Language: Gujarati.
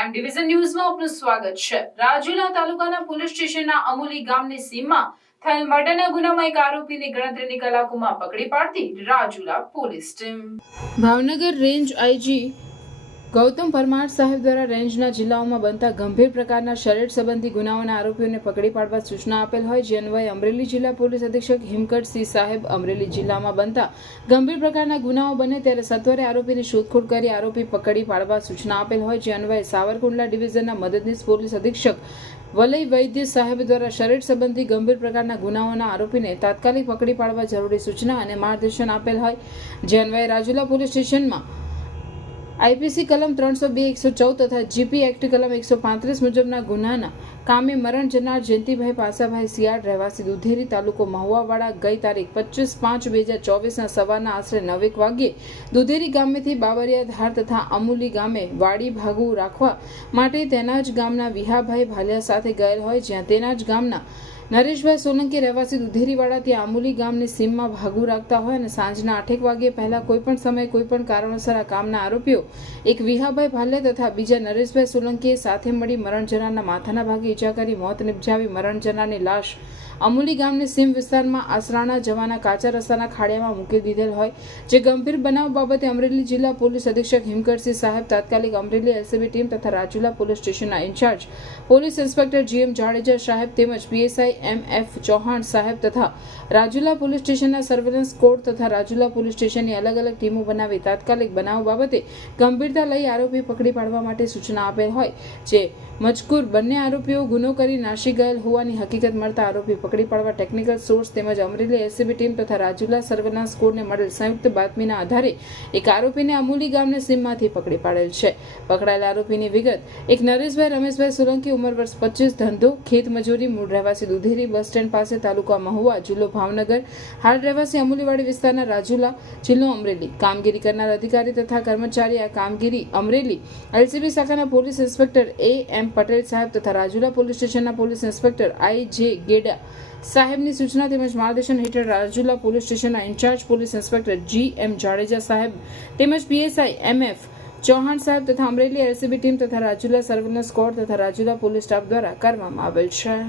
પ્રાઇમ ડિવિઝન ન્યૂઝમાં આપનું સ્વાગત છે. રાજુલા તાલુકાના પોલીસ સ્ટેશનના અમુલી ગામની સીમમાં થયેલ મર્ડરના ગુનામાં એક આરોપીની ગણતરીની કલાકોમાં પકડી પાડતી Rajula police team. Bhavnagar range IG Gautam Parmar સાહેબ દ્વારા રેન્જના જિલ્લાઓમાં બનતા ગંભીર પ્રકારના શરીર સંબંધી ગુનાઓના આરોપીઓને પકડી પાડવા સૂચના આપેલ હોય, જે અન્વયે અમરેલી જિલ્લા પોલીસ અધિક્ષક હિમકરસિંહ સાહેબ અમરેલી જિલ્લામાં બનતા ગંભીર પ્રકારના ગુનાઓ બને ત્યારે સત્વરે આરોપીની શોધખોળ કરી આરોપી પકડી પાડવા સૂચના આપેલ હોય, જે અન્વયે સાવરકુંડલા ડિવિઝનના મદદનીશ પોલીસ અધિક્ષક વલય વૈદ્ય સાહેબ દ્વારા શરીર સંબંધી ગંભીર પ્રકારના ગુનાઓના આરોપીને તાત્કાલિક પકડી પાડવા જરૂરી સૂચના અને માર્ગદર્શન આપેલ હોય, જે અન્વયે રાજુલા પોલીસ સ્ટેશનમાં આઈપીસી કલમ ત્રણસો બે, એકસો ચૌદ તથા જીપી એક્ટ કલમ એકસો પાંત્રીસ મુજબના ગુનાના કામે મરણ જનાર જયંતિભાઈ પાસાભાઈ સિયાડ રહેવાસી દુધેરી તાલુકો મહુવાવાડા ગઈ તારીખ પચીસ પાંચ બે હજાર ચોવીસના સવારના આશરે નવેક વાગ્યે દુધેરી ગામેથી બાવરિયા ધાર તથા અમુલી ગામે વાડી ભાગવું રાખવા માટે તેના જ ગામના વિહાભાઈ ભાલિયા સાથે ગયેલ હોય જ્યાં તેના જ ગામના નરેશભાઈ સોલંકી રહેવાસી દુધેરીવાડા ત્યાં આમુલી ગામની સીમમાં ભાગું રાખતા હોય અને સાંજના આઠેક વાગ્યે પહેલા કોઈપણ સમયે કોઈપણ કારણોસર આ કામના આરોપીઓ એક વિહાભાઈ ભાલે તથા બીજા નરેશભાઈ સોલંકીએ સાથે મળી મરણ માથાના ભાગે ઈજા કરી મોત નિપજાવી મરણ જનારની લાશ અમુલી ગામની સીમ વિસ્તારમાં આસરાણા જવાના કાચા રસ્તાના ખાડિયામાં મૂકી દીધેલ હોય. જે ગંભીર બનાવ બાબતે અમરેલી જિલ્લા પોલીસ અધિક્ષક હિમકરસિંહ સાહેબ તાત્કાલિક અમરેલી એલસીબી ટીમ તથા રાજુલા પોલીસ સ્ટેશનના in-charge police inspector GM Jadeja સાહેબ તેમજ પીએસઆઈ એમ એફ ચૌહાણ સાહેબ તથા રાજુલા પોલીસ સ્ટેશનના સર્વેલન્સ કોડ તથા રાજુલા પોલીસ સ્ટેશનની અલગ અલગ ટીમો બનાવી તાત્કાલિક બનાવ બાબતે ગંભીરતા લઈ આરોપી પકડી પાડવા માટે સૂચના આપેલ હોય, જે મજકૂર બંને આરોપીઓ ગુનો કરી નાસી ગયેલ હોવાની હકીકત મળતા આરોપી પકડી પાડવા ટેકનિકલ સોર્સ તેમજ અમરેલી એસીબી ટીમ તથા રાજુલા સર્વેલન્સ કોડને મળેલ સંયુક્ત બાતમીના આધારે એક આરોપીને અમૂલી ગામની સીમમાંથી પકડી પાડેલ છે. પકડાયેલ આરોપીની વિગત, એક નરેશભાઈ, રમેશભાઈ સોલંકી ઉંમર વર્ષ પચીસ, ધંધો ખેત મજૂરી મૂળ રહેવાસી દુધેરી બસ સ્ટેન્ડ પાસે તાલુકા મહુવા જિલ્લો ભાવનગર, હાલ રહેવાસી અમૂલીવાડી વિસ્તારના રાજુલા, જિલ્લો અમરેલી. કામગીરી કરનાર અધિકારી તથા કર્મચારી આ કામગીરી અમરેલી એલસીબી શાખાના police inspector A M Patel સાહેબ તથા રાજુલા પોલીસ સ્ટેશનના police inspector I J Geda સાહેબની સૂચના તેમજ માર્ગદર્શન હેઠળ રાજુલા પોલીસ સ્ટેશનના in-charge police inspector G M Jadeja સાહેબ તેમજ પીએસઆઈ એમ એફ ચૌહાણ સાહેબ તથા અમરેલી એલસીબી ટીમ તથા રાજુલા સર્વેલન્સ સ્કોડ તથા રાજુલા પોલીસ સ્ટાફ દ્વારા કરવામાં આવેલ છે.